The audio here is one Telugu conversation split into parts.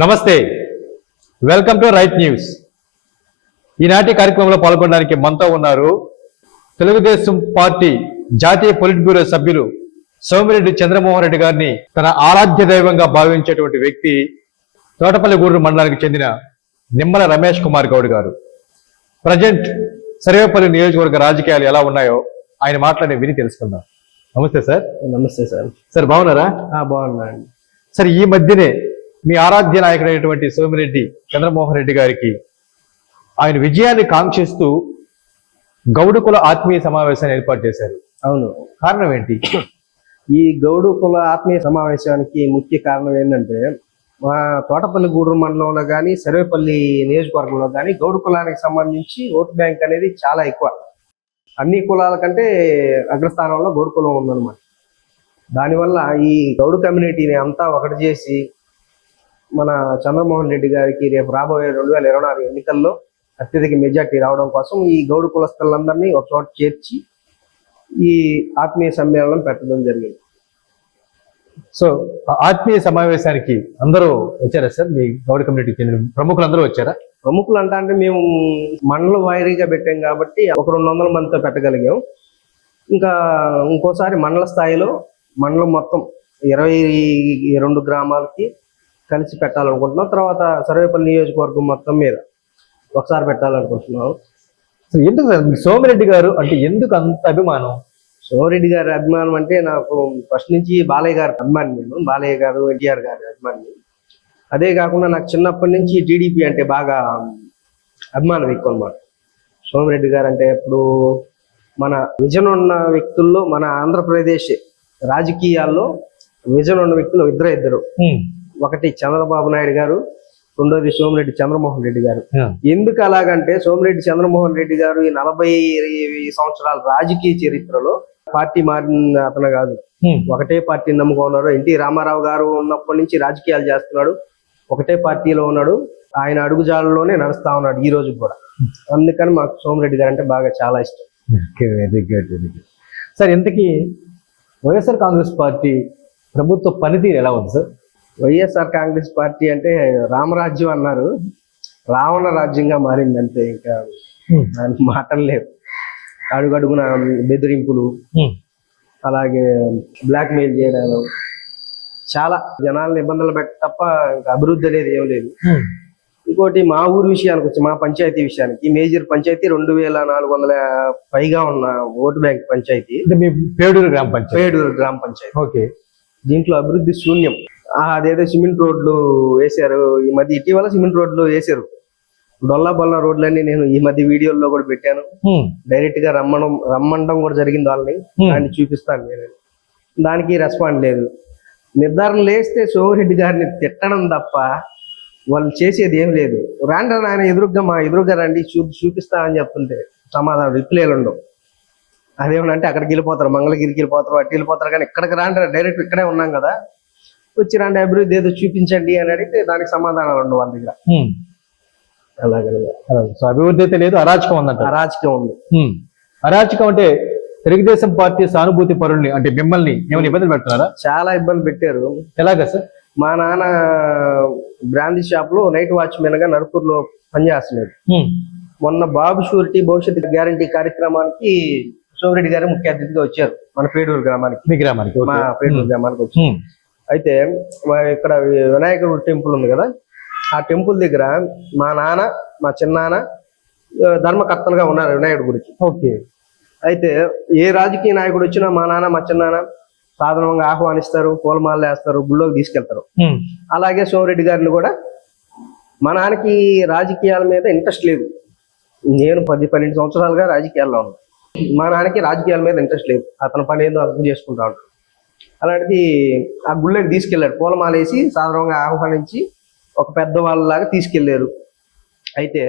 నమస్తే. వెల్కమ్ టు రైట్ న్యూస్ ఈనాటి కార్యక్రమంలో పాల్గొనడానికి మనతో ఉన్నారు తెలుగుదేశం పార్టీ జాతీయ పొలిట్ బ్యూరో సభ్యులు సోమిరెడ్డి చంద్రమోహన్ రెడ్డి గారిని తన ఆరాధ్య దైవంగా భావించేటువంటి వ్యక్తి తోటపల్లి గూడూరు మండలానికి చెందిన నిమ్మల రమేష్ కుమార్ గౌడ్ గారు. ప్రజెంట్ సర్వేపల్లి నియోజకవర్గ రాజకీయాలు ఎలా ఉన్నాయో ఆయన మాట్లాడి విని తెలుసుకుందాం. నమస్తే సార్. నమస్తే సార్. సార్ బాగున్నారా? బాగున్నా సరే ఈ మధ్యనే మీ ఆరాధ్య నాయకుడైనటువంటి సోమిరెడ్డి చంద్రమోహన్ రెడ్డి గారికి ఆయన విజయాన్ని కాంక్షిస్తూ గౌడుకుల ఆత్మీయ సమావేశాన్ని ఏర్పాటు చేశారు. అవును. కారణం ఏంటి? ఈ గౌడు కుల ఆత్మీయ సమావేశానికి ముఖ్య కారణం ఏంటంటే మా తోటపల్లి గూడూరు మండలంలో కానీ సర్వేపల్లి నియోజకవర్గంలో కానీ గౌడు కులానికి సంబంధించి ఓటు బ్యాంక్ అనేది చాలా ఎక్కువ. అన్ని కులాల కంటే అగ్రస్థానంలో గౌడు కులం ఉందన్నమాట. దానివల్ల ఈ గౌడు కమ్యూనిటీని అంతా ఒకటి చేసి మన చంద్రమోహన్ రెడ్డి గారికి రేపు రాబోయే రెండు వేల ఇరవై నాలుగు ఎన్నికల్లో అత్యధిక మెజార్టీ రావడం కోసం ఈ గౌడు కులస్తులందరినీ ఒక చోట చేర్చి ఈ ఆత్మీయ సమ్మేళనం పెట్టడం జరిగింది. సో ఆత్మీయ సమావేశానికి అందరూ వచ్చారా సార్? మీ గౌడ కమ్యూనిటీకి చెందిన ప్రముఖులు అందరూ వచ్చారా? ప్రముఖులు అంటా అంటే మేము మండల వారీగా పెట్టాం కాబట్టి ఒక రెండు వందల మందితో పెట్టగలిగాం. ఇంకా ఇంకోసారి మండల స్థాయిలో మండలం మొత్తం ఇరవై రెండు గ్రామాలకి కలిసి పెట్టాలనుకుంటున్నాం. తర్వాత సర్వేపల్లి నియోజకవర్గం మొత్తం మీద ఒకసారి పెట్టాలనుకుంటున్నాం. ఎందుకు సార్? మీ సోమిరెడ్డి గారు అంటే ఎందుకు అంత అభిమానం? సోమిరెడ్డి గారి అభిమానం అంటే నాకు ఫస్ట్ నుంచి బాలయ్య గారి అభిమాని నేను. బాలయ్య గారు ఎన్టీఆర్ గారి అభిమాని అదే కాకుండా నాకు చిన్నప్పటి నుంచి టీడీపీ అంటే బాగా అభిమానం ఎక్కువ అనమాట సోమిరెడ్డి గారు అంటే ఇప్పుడు మన విజన్ ఉన్న వ్యక్తుల్లో మన ఆంధ్రప్రదేశ్ రాజకీయాల్లో విజన్ ఉన్న వ్యక్తులు ఇద్దరు ఇద్దరు. ఒకటి చంద్రబాబు నాయుడు గారు రెండోది సోమిరెడ్డి చంద్రమోహన్ రెడ్డి గారు. ఎందుకు అలాగంటే సోమిరెడ్డి చంద్రమోహన్ రెడ్డి గారు ఈ నలభై సంవత్సరాల రాజకీయ చరిత్రలో పార్టీ మారిన అతను కాదు. ఒకటే పార్టీని నమ్ముకో ఉన్నారు ఎన్టీ రామారావు గారు ఉన్నప్పటి నుంచి రాజకీయాలు చేస్తున్నాడు. ఒకటే పార్టీలో ఉన్నాడు. ఆయన అడుగుజాడలోనే నడుస్తా ఉన్నాడు ఈ రోజు కూడా. అందుకని మాకు సోమిరెడ్డి గారు అంటే బాగా చాలా ఇష్టం. Very good very good. Sir ఇంతకీ వైఎస్ఆర్ కాంగ్రెస్ పార్టీ ప్రభుత్వ పనితీరు ఎలా ఉంది సార్? వైఎస్ఆర్ కాంగ్రెస్ పార్టీ అంటే రామరాజ్యం అన్నారు. రావణ రాజ్యంగా మారింది అంతే ఇంకా దానికి మాటలు లేవు. అడుగడుగున బెదిరింపులు అలాగే బ్లాక్ మెయిల్ చేయడాలు. చాలా జనాలను ఇబ్బందులు పెట్టి తప్ప ఇంకా అభివృద్ధి అనేది ఏం లేదు. ఇంకోటి మా ఊరు విషయానికి వచ్చి మా పంచాయతీ విషయానికి మేజర్ పంచాయతీ రెండు వేల నాలుగు వందల పైగా ఉన్న ఓటు బ్యాంక్ పంచాయతీ. పేడూరు గ్రామ పంచాయతీ. పేడూరు గ్రామ పంచాయతీ. ఓకే. దీంట్లో అభివృద్ధి శూన్యం. అదేదో సిమెంట్ రోడ్లు వేశారు. ఈ మధ్య ఇటీవల సిమెంట్ రోడ్లు వేశారు. డొల్లా బొల్ల రోడ్లన్నీ నేను ఈ మధ్య వీడియోల్లో కూడా పెట్టాను. డైరెక్ట్గా రమ్మడం రమ్మండం కూడా జరిగింది వాళ్ళని. దాన్ని చూపిస్తాను నేను. దానికి రెస్పాండ్ లేదు. నిర్ధారణ లేస్తే సోమిరెడ్డి గారిని తిట్టడం తప్ప వాళ్ళు చేసేది ఏం లేదు. రాండి ఆయన ఎదురుగ్గా మా ఎదురుగా రండి చూ చూపిస్తా అని చెప్తుంటే సమాధానం రిప్లైలు ఉండవు. అదేమనంటే అక్కడికి వెళ్ళిపోతారు మంగళగిరికి వెళ్ళిపోతారు అటు వెళ్ళిపోతారు కానీ ఇక్కడికి రాండి డైరెక్ట్ ఇక్కడే ఉన్నాం కదా. వచ్చి రండి అభివృద్ధి ఏదో చూపించండి అని అడిగితే దానికి సమాధానాలు ఉండవు వాళ్ళ దగ్గర. అలాగనగా సో అభివృద్ధి అయితే లేదు అరాచకం ఉందంట అరాచకం ఉంది. అరాచకం అంటే తెలుగుదేశం పార్టీ సానుభూతి పరుల్ని అంటే మిమ్మల్ని ఏమైనా ఇబ్బందులు పెడుతున్నారా? చాలా ఇబ్బంది పెట్టారు. ఎలాగా సార్? మా నాన్న బ్రాందీ షాప్లో నైట్ వాచ్మెన్గా నడుపూర్లో పనిచేస్తున్నాడు. మొన్న బాబు షూరిటీ భవిష్యత్ గ్యారంటీ కార్యక్రమానికి సోమిరెడ్డి గారు ముఖ్య అతిథిగా వచ్చారు. మన పేడూరు గ్రామానికి. మీ గ్రామానికి మా. పేడూరు గ్రామానికి వచ్చి హ్మ్. అయితే మా ఇక్కడ వినాయకుడు టెంపుల్ ఉంది కదా ఆ టెంపుల్ దగ్గర మా నాన్న మా చిన్నాన్న ధర్మకర్తలుగా ఉన్నారు వినాయకుడి గుడికి. ఓకే. అయితే ఏ రాజకీయ నాయకుడు వచ్చినా మా నాన్న మా చిన్నాన్న సాధారణంగా ఆహ్వానిస్తారు పూలమాలలు వేస్తారు గుళ్ళోకి తీసుకెళ్తారు. అలాగే సోమిరెడ్డి గారిని కూడా మా నాన్నకి రాజకీయాల మీద ఇంట్రెస్ట్ లేదు. నేను పది పన్నెండు సంవత్సరాలుగా రాజకీయాల్లో ఉన్నాను. మా నాన్నకి రాజకీయాల మీద ఇంట్రెస్ట్ లేదు. అతని పని ఏదో అర్థం చేసుకుంటా ఉంటాడు. అలాంటిది ఆ గుళ్ళకి తీసుకెళ్ళాడు పూలమాల వేసి సాధారణంగా ఆహ్వానించి ఒక పెద్దవాళ్ళలాగా తీసుకెళ్ళారు అయితే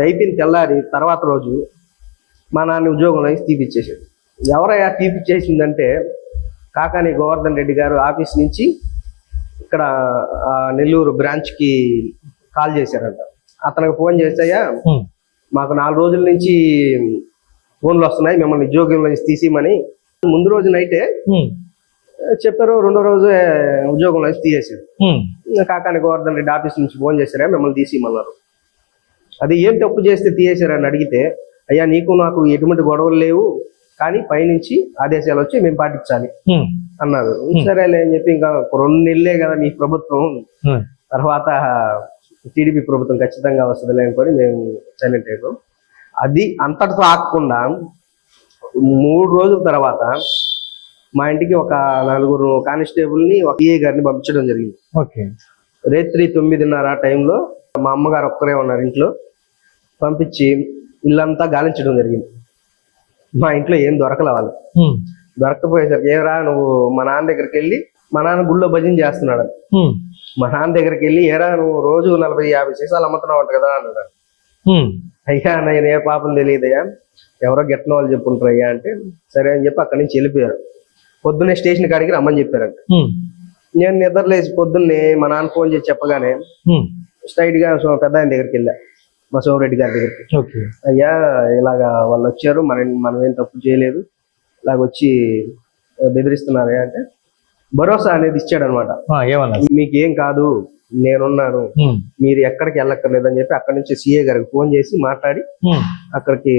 అయిపోయిన తెల్లారి తర్వాత రోజు మా నాన్న ఉద్యోగంలో తీపిచ్చేసాడు ఎవరయ్యా తీపిచ్చేసిందంటే కాకాని గోవర్ధన్ రెడ్డి గారు ఆఫీస్ నుంచి ఇక్కడ నెల్లూరు బ్రాంచ్కి కాల్ చేశారంట. అతనికి ఫోన్ చేసాయా. మాకు నాలుగు రోజుల నుంచి ఫోన్లు వస్తున్నాయి మిమ్మల్ని ఉద్యోగం నుంచి తీసేయమని. ముందు రోజు నైటే. చెప్పారు రెండో రోజు ఉద్యోగంలో నుంచి తీసేసారు కాకాని గోవర్ధన్ రెడ్డి ఆఫీస్ నుంచి ఫోన్ చేశారా? మిమ్మల్ని తీసేయమన్నారు అది ఏం తప్పు చేస్తే తీసేశారని అడిగితే అయ్యా నీకు నాకు ఎటువంటి గొడవలు లేవు కానీ పైనుంచి ఆదేశాలు వచ్చి మేము పాటించాలి అన్నారు. సరేలే అని చెప్పి ఇంకా రెండు నెలలే కదా మీ ప్రభుత్వం. తర్వాత టీడీపీ ప్రభుత్వం ఖచ్చితంగా వస్తుందిలే అనుకొని మేము సైలెంట్ అయిపోయాం. అది అంతటితో ఆగకుండా మూడు రోజుల తర్వాత మా ఇంటికి ఒక నలుగురు కానిస్టేబుల్ని ఒక పిఏ గారిని పంపించడం జరిగింది. ఓకే. రాత్రి తొమ్మిదిన్నర ఆ టైంలో మా అమ్మగారు ఒక్కరే ఉన్నారు ఇంట్లో. పంపించి ఇల్లంతా గాలించడం జరిగింది. మా ఇంట్లో ఏం దొరకలే వాళ్ళు. దొరకపోయేసరికి ఏరా నువ్వు మా నాన్న దగ్గరికి వెళ్ళి మా నాన్న గుళ్ళో భజన చేస్తున్నాడు. మా నాన్న దగ్గరికి వెళ్ళి ఏరా నువ్వు రోజు నలభై యాభై సీసాలు అమ్ముతున్నావు అంట కదా అన్నాడు. అయ్యా నేను ఏ పాపం తెలియదయ్యా. ఎవరో గెట్టిన వాళ్ళు చెప్పుంటారు అయ్యా అంటే సరే అని చెప్పి అక్కడి నుంచి వెళ్ళిపోయారు. పొద్దున్నే స్టేషన్ కాడికి రమ్మని చెప్పారంట. నేను నిద్రలేసి పొద్దున్నే మా నాన్న ఫోన్ చేసి చెప్పగానే స్ట్రైట్గా పెద్ద ఆయన దగ్గరికి వెళ్ళా. మా సోమరెడ్డి గారి దగ్గరికి. అయ్యా ఇలాగా వాళ్ళు వచ్చారు మనం మనం ఏం తప్పు చేయలేదు. ఇలాగ వచ్చి బెదిరిస్తున్నారే అంటే భరోసా అనేది ఇచ్చాడు అనమాట మీకు ఏం కాదు నేనున్నాను. మీరు ఎక్కడికి వెళ్ళక్కర్లేదు అని చెప్పి అక్కడి నుంచి సీఏ గారికి ఫోన్ చేసి మాట్లాడి అక్కడికి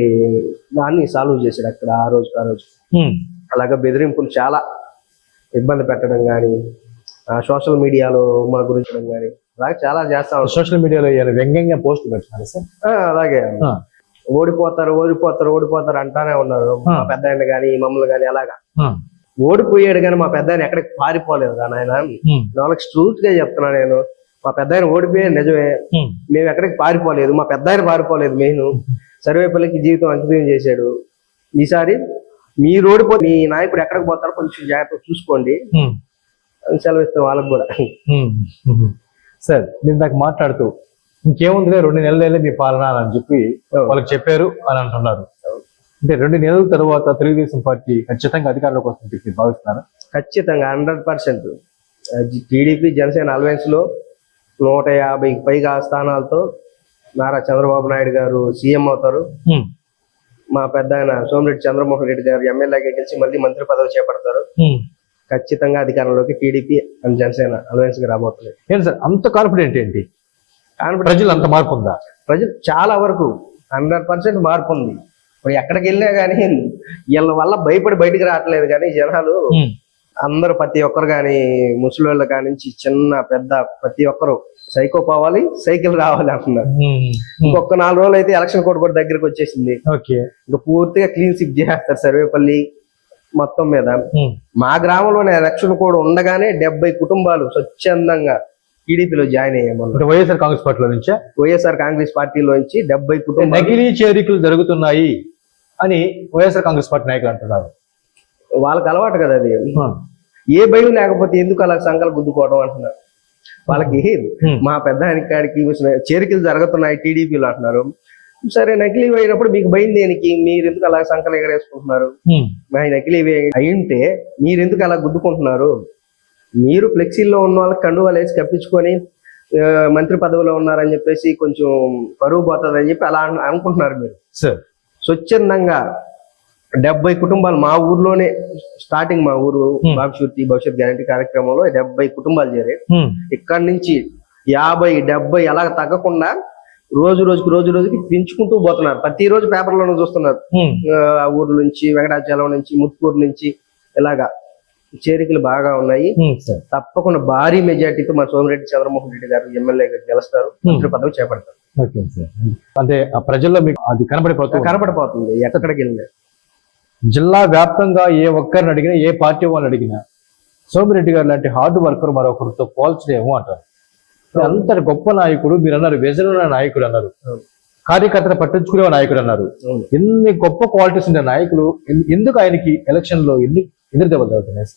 దాన్ని సాల్వ్ చేశాడు అక్కడ ఆ రోజు ఆ రోజు. అలాగే బెదిరింపులు చాలా ఇబ్బంది పెట్టడం కానీ సోషల్ మీడియాలో మన గురించడం కానీ అలాగే చాలా చేస్తా సోషల్ మీడియాలో వ్యంగ్యంగా పోస్ట్ పెట్టినారు సార్. అలాగే. ఓడిపోతారు ఓడిపోతారు ఓడిపోతారు అంటానే ఉన్నారు. మా పెద్ద ఆయన కానీ మమ్మల్ని కానీ అలాగా. ఓడిపోయాడు కానీ మా పెద్ద ఆయన ఎక్కడికి పారిపోలేదు నాయన. ఉమ్, వాళ్ళకి స్ట్రూట్గా చెప్తున్నా నేను. మా పెద్ద ఆయన ఓడిపోయాడు నిజమే. మేము ఎక్కడికి పారిపోలేదు. మా పెద్ద ఆయన పారిపోలేదు మెయిన్. సర్వేపల్లికి జీవితం అంకితం చేశాడు. ఈసారి మీరు ఓడిపో మీ నాయకుడు ఎక్కడికి పోతారో కొంచెం జాగ్రత్త చూసుకోండి. సెలవిస్తాం వాళ్ళకి కూడా. సార్ మీరు నాకు మాట్లాడుతూ ఇంకేముందిలే రెండు నెలలే మీ పాలన అని చెప్పి వాళ్ళకి చెప్పారు అని అంటున్నారు. అంటే రెండు నెలల తర్వాత తెలుగుదేశం పార్టీ ఖచ్చితంగా అధికారంలోకి వస్తుంది చెప్పి భావిస్తున్నారు? ఖచ్చితంగా హండ్రెడ్ పర్సెంట్. టీడీపీ జనసేన అలవెన్స్లో నూట యాభైకి పైగా స్థానాలతో నారా చంద్రబాబు నాయుడు గారు సీఎం అవుతారు. మా పెద్ద ఆయన సోమిరెడ్డి చంద్రమోహన్ రెడ్డి గారు ఎమ్మెల్యేగా గెలిచి మళ్ళీ మంత్రి పదవి చేపడతారు. ఖచ్చితంగా అధికారంలోకి టీడీపీ అండ్ జనసేన అలవెన్స్గా రాబోతుంది. ఏంటి సార్ అంత కాన్ఫిడెంట్ ఏంటి? ప్రజలు అంత మార్పు ఉందా ప్రజలు చాలా వరకు హండ్రెడ్ పర్సెంట్ మార్పు ఉంది ఇప్పుడు ఎక్కడికి వెళ్ళినా కానీ వీళ్ళ వల్ల భయపడి బయటికి రావట్లేదు కానీ జనాలు అందరూ ప్రతి ఒక్కరు కానీ ముసలి కానించి చిన్న పెద్ద ప్రతి ఒక్కరు సైకో పోవాలి సైకిల్ రావాలి అంటున్నారు. ఇంకొక నాలుగు రోజులు అయితే ఎలక్షన్ కోడ్ కూడా దగ్గరికి వచ్చేసింది. ఇంకా పూర్తిగా క్లీన్ సిప్ చేస్తారు సర్వేపల్లి మొత్తం మీద. మా గ్రామంలోనే ఎలక్షన్ కోడ్ ఉండగానే డెబ్బై కుటుంబాలు స్వచ్ఛందంగా టీడీపీలో జాయిన్ అంటే వైఎస్ఆర్ కాంగ్రెస్ పార్టీలో నుంచే? వైఎస్ఆర్ కాంగ్రెస్ పార్టీలోంచి డెబ్బై కుటుంబాలు. నకిలీ చేరికలు జరుగుతున్నాయి అని వైఎస్ఆర్ కాంగ్రెస్ పార్టీ నాయకులు అంటున్నారు. వాళ్ళకి అలవాటు కదా అది. ఏ భయం లేకపోతే ఎందుకు అలా సంకలు గుద్దుకోవడం అంటున్నారు? వాళ్ళకి. మా పెద్ద ఆయనకి కాడికి వచ్చిన చేరికలు జరుగుతున్నాయి టీడీపీలో అంటున్నారు. సరే నకిలీ అయినప్పుడు మీకు భయం దేనికి? మీరు ఎందుకు అలా సంకలు ఎగరేసుకుంటున్నారు? మా నకిలీ అయింటే మీరు ఎందుకు అలా గుద్దుకుంటున్నారు? మీరు ఫ్లెక్సీల్లో ఉన్న వాళ్ళకి కండువాలు వేసి కప్పించుకొని మంత్రి పదవిలో ఉన్నారని చెప్పేసి కొంచెం పరువు పోతుంది అని చెప్పి అలా అను- అనుకుంటున్నారు మీరు. స్వచ్ఛందంగా డెబ్బై కుటుంబాలు మా ఊర్లోనే స్టార్టింగ్ మా ఊరు Hmm. భవిష్యత్ భవిష్యత్ గ్యారంటీ కార్యక్రమంలో డెబ్బై కుటుంబాలు చేరాయి. ఉమ్, ఇక్కడి నుంచి యాభై డెబ్బై అలా తగ్గకుండా రోజు రోజుకి రోజు రోజుకి పెంచుకుంటూ పోతున్నారు. ప్రతి రోజు పేపర్లోనే చూస్తున్నారు. ఉమ్, ఆ ఊరు నుంచి వెంకటాచలం నుంచి ముత్తుకూరు నుంచి ఇలాగా చేరికలు బాగా ఉన్నాయి. తప్పకుండా భారీ మెజార్టీతో మా సోమిరెడ్డి చంద్రమోహన్ రెడ్డి గారు ఎమ్మెల్యేగా గెలుస్తారు. మంత్రి పదవి చేపడతారు. అంటే ఆ ప్రజల్లో మీకు అది కనబడిపోతుంది. కనపడిపోతుంది ఎక్కడికి వెళ్ళింది జిల్లా వ్యాప్తంగా ఏ ఒక్కరిని అడిగినా ఏ పార్టీ వాళ్ళని అడిగినా సోమిరెడ్డి గారు లాంటి హార్డ్ వర్కర్ మరొకరితో పోల్చలేము అంటారు. అంతటి గొప్ప నాయకుడు మీరు అన్నారు ఉన్న నాయకుడు అన్నారు. కార్యకర్తలు పట్టించుకునే నాయకుడు అన్నారు. ఎన్ని గొప్ప క్వాలిటీస్ ఉన్న నాయకులు ఎందుకు ఆయనకి ఎలక్షన్లో ఎన్ని ఎదురు దెబ్బలు తగ్గుతున్నాయి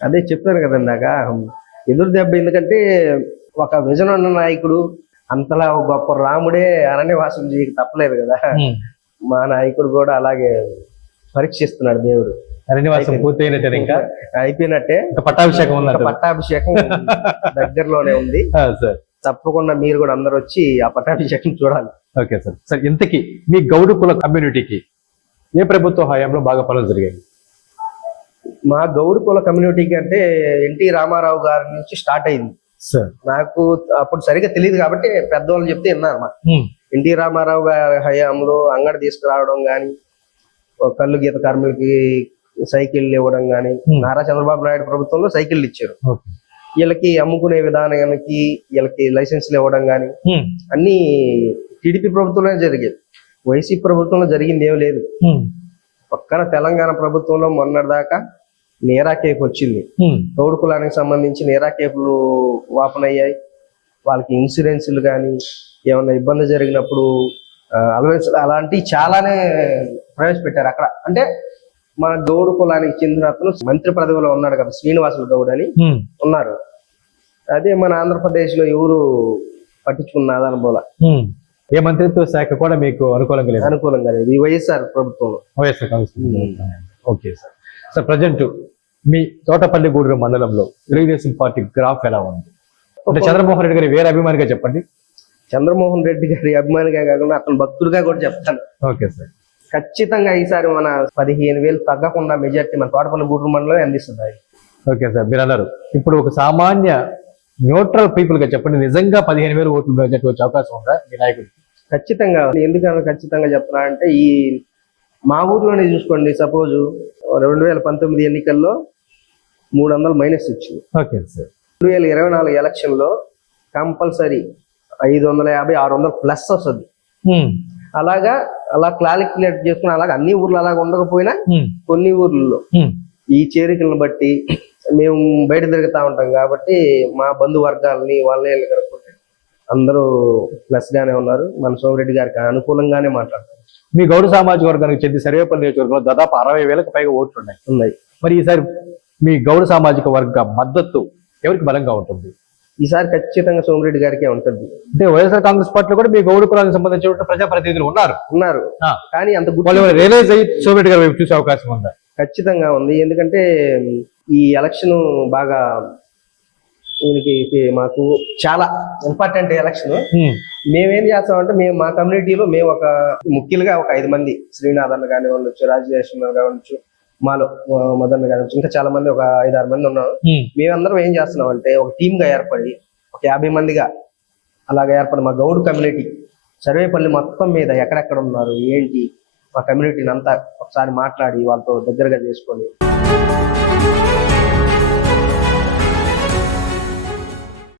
అదే చెప్పాను కదా ఇందాక ఎదురు దెబ్బ ఎందుకంటే ఒక విజన్ ఉన్న నాయకుడు అంతలా గొప్ప రాముడే అరణ్యవాసం చేయక తప్పలేదు కదా. మా నాయకుడు కూడా అలాగే పరీక్షిస్తున్నాడు దేవుడు. అరణ్యవాసం పూర్తయినట్టే ఇంకా? అయిపోయినట్టే పట్టాభిషేకం ఉందంట పట్టాభిషేకం దగ్గరలోనే ఉంది. సార్. తప్పకుండా మీరు కూడా అందరు వచ్చి ఆ పట్టాభిషేకం చూడాలి. Okay sir. సార్ ఇంతకీ మీ గౌడు కుల కమ్యూనిటీకి ఏ ప్రభుత్వ హయాంలో బాగా పనులు జరిగాయి? మా గౌడ్ కుల కమ్యూనిటీకి అంటే ఎన్టీ రామారావు గారి నుంచి స్టార్ట్ అయింది. సార్. నాకు అప్పుడు సరిగ్గా తెలియదు కాబట్టి పెద్దవాళ్ళు చెప్తే విన్నాను ఎన్టీ రామారావు గారి హయాంలో అంగడి తీసుకురావడం కానీ కళ్ళు గీత కార్మికులకి సైకిల్ ఇవ్వడం కానీ Hmm. నారా చంద్రబాబు నాయుడు ప్రభుత్వంలో సైకిల్ ఇచ్చారు. వీళ్ళకి అమ్ముకునే విధానానికి వీళ్ళకి లైసెన్స్లు ఇవ్వడం కానీ అన్ని టీడీపీ ప్రభుత్వంలోనే జరిగేది. వైసీపీ ప్రభుత్వంలో జరిగింది ఏం లేదు. పక్కన తెలంగాణ ప్రభుత్వంలో మొన్నటిదాకా నేరా కేక్ వచ్చింది. గౌడు కులానికి సంబంధించి నేరా కేకులు ఓపెన్ అయ్యాయి. వాళ్ళకి ఇన్సూరెన్స్లు కానీ ఏమైనా ఇబ్బంది జరిగినప్పుడు అలవెన్స్ అలాంటివి చాలానే ప్రవేశపెట్టారు అక్కడ. అంటే మన గౌడు కులానికి చెందిన అతను మంత్రి పదవిలో ఉన్నాడు కదా శ్రీనివాసులు గౌడ్ అని ఉన్నారు. అదే మన ఆంధ్రప్రదేశ్లో ఎవరు పట్టించుకున్న ఆదాన బోల? ఏ మంత్రిత్వ శాఖ కూడా మీకు అనుకూలంగా లేదు? అనుకూలంగా లేదు ఈ వైఎస్ఆర్ ప్రభుత్వంలో. YSR okay sir. Sir present మీ తోటపల్లి గూడూరు మండలంలో తెలుగుదేశం పార్టీ గ్రాఫ్ ఎలా ఉంది? అంటే చంద్రమోహన్ రెడ్డి గారి వేరే అభిమానిగా చెప్పండి. చంద్రమోహన్ రెడ్డి గారి అభిమానిగా కాకుండా అతను భక్తుడిగా కూడా చెప్తాను. Okay sir. ఖచ్చితంగా ఈసారి మన పదిహేను వేలు తగ్గకుండా మెజార్టీ మన తోటపల్లి గూడూరు మండలం అందిస్తుంది. ఓకే సార్ మీరు అన్నారు. ఇప్పుడు ఒక సామాన్య న్యూట్రల్ పీపుల్గా చెప్పండి. నిజంగా పదిహేను వేలు ఓట్లు బడ్జెట్ వచ్చే అవకాశం ఉందా మీ నాయకుడికి? ఖచ్చితంగా. ఎందుకన్నా ఖచ్చితంగా చెప్తున్నా అంటే ఈ మా ఊర్లోనే చూసుకోండి. సపోజ్ రెండు వేల పంతొమ్మిది ఎన్నికల్లో మూడు వందలు మైనస్ వచ్చింది ఓకే సార్. రెండు వేల ఇరవై నాలుగు ఎలక్షన్లో కంపల్సరీ ఐదు వందల యాభై ఆరు వందలు ప్లస్ వస్తుంది. అలాగా అలా క్లాలిక్యులేట్ చేసుకుని అలాగ అన్ని ఊర్లు అలాగ ఉండకపోయినా కొన్ని ఊర్లలో ఈ చేరికలను బట్టి మేము బయట తిరుగుతా ఉంటాం కాబట్టి మా బంధువర్గాలని వాళ్ళని వీళ్ళని కనుక్కుంటే అందరూ ప్లస్ గానే ఉన్నారు. మన సోమిరెడ్డి గారికి అనుకూలంగానే మాట్లాడుతున్నారు. మీ గౌడ సామాజిక వర్గానికి చెంది సర్వేపల్లి నియోజకవర్గంలో దాదాపు అరవై వేలకు పైగా ఓట్లు ఉన్నాయి. ఉన్నాయి. మరి ఈసారి మీ గౌడ సామాజిక వర్గ మద్దతు ఎవరికి బలంగా ఉంటుంది? ఈసారి ఖచ్చితంగా సోమిరెడ్డి గారికే ఉంటుంది. అంటే వైఎస్ఆర్ కాంగ్రెస్ పార్టీలో కూడా మీ గౌడ కులానికి సంబంధించిన ప్రజాప్రతినిధులు ఉన్నారు? ఉన్నారు. కానీ అంత రియలైజ్ అయ్యి సోమిరెడ్డి గారి చూసే అవకాశం ఉందా? ఖచ్చితంగా ఉంది. ఎందుకంటే ఈ ఎలక్షన్ బాగా దీనికి మాకు చాలా ఇంపార్టెంట్ ఎలక్షన్. మేమేం చేస్తామంటే మేము మా కమ్యూనిటీలో మేము ఒక ముఖ్యులుగా ఒక ఐదు మంది శ్రీనాథ్ అన్న కానీ ఉండొచ్చు రాజేష్ కావచ్చు మాలో మదన్ కావచ్చు ఇంకా చాలా మంది ఒక ఐదు ఆరు మంది ఉన్నారు. మేమందరం ఏం చేస్తున్నాం అంటే ఒక టీమ్గా ఏర్పడి ఒక యాభై మందిగా అలాగా ఏర్పడి మా గౌడ్ కమ్యూనిటీ సర్వేపల్లి మొత్తం మీద ఎక్కడెక్కడ ఉన్నారు ఏంటి మా కమ్యూనిటీని అంతా ఒకసారి మాట్లాడి వాళ్ళతో దగ్గరగా చేసుకొని.